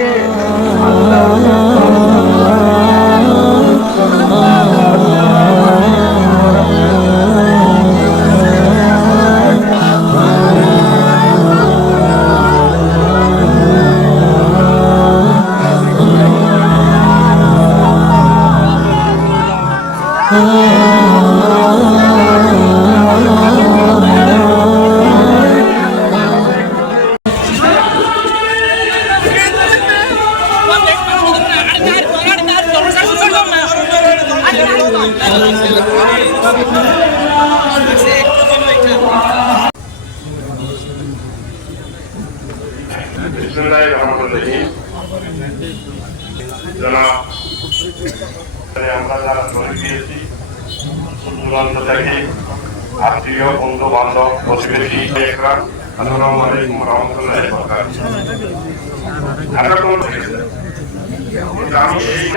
থাকে আল্লাহ আমরা যারা চলে গিয়েছি দূরান্ত থেকে আত্মীয় বন্ধু বান্ধব প্রতিবেশী আসসালামু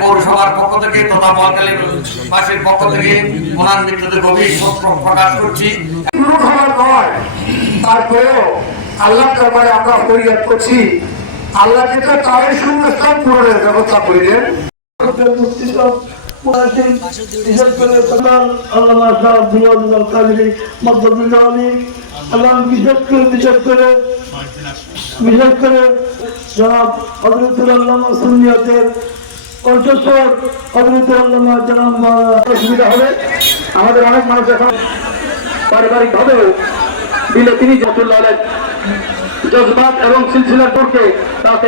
পৌরসভার পক্ষ থেকে তথা বলকালী বাসীর পক্ষ থেকে ওনার মৃত্যুতে গভীর শোক প্রকাশ করছি। তারপরেও আল্লাহ দরবারে আমরা ফরিয়াদ করছি। আল্লাহ যেটা তাদের শূন্যস্থান পূরণের ব্যবস্থা করিলেন। বিশেষ করে বিশেষ করে বিশেষ করে বিশেষ করে জনাব হজরতুল আল্লামা সুনিয়তের কণ্ঠস্বর হজরতুল আল্লামা জনাব অসুবিধা হবে আমাদের অনেক মানুষ এখন পারিবারিক ভাবেও দিলে তিনি জতুল্লাহ জজবাত এবং সিলসিলার পক্ষে তাতে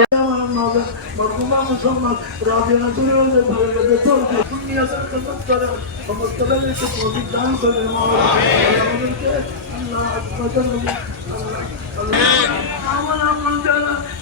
مرحوما مسلمان رابعنا تريد بلد ترك دنيا سكت ترى ومستقبل تقوم دان كل ما الله أكبر آمنا من جانا إمام على السنة دليل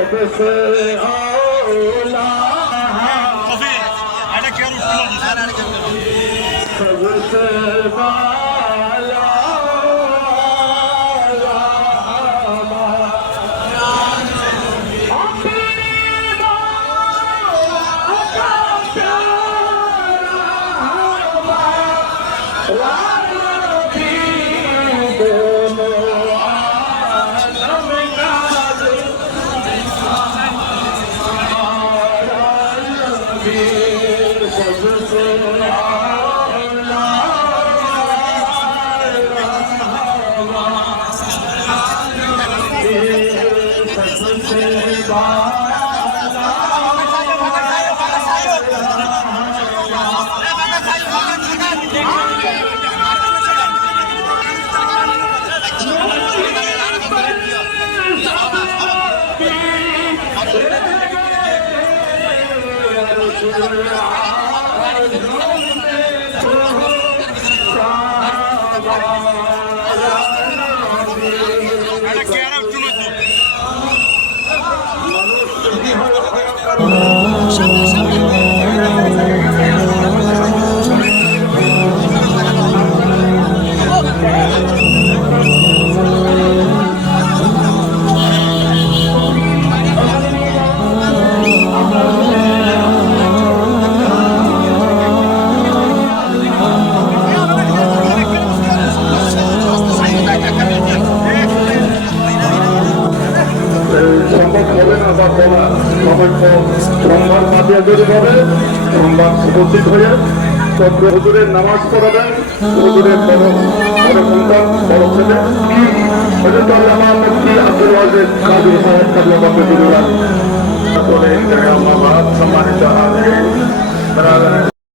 এটা সেই জিনিস কবি Yeah. হবে সংবাদ উপস্থিত হয়ে চন্দ্র হুজুরের নামাজ পড়াবেন। হুজুরের বড় বড় সন্তান, বড় ছেলে। হজরত আল্লামা মুফতি সম্মানিত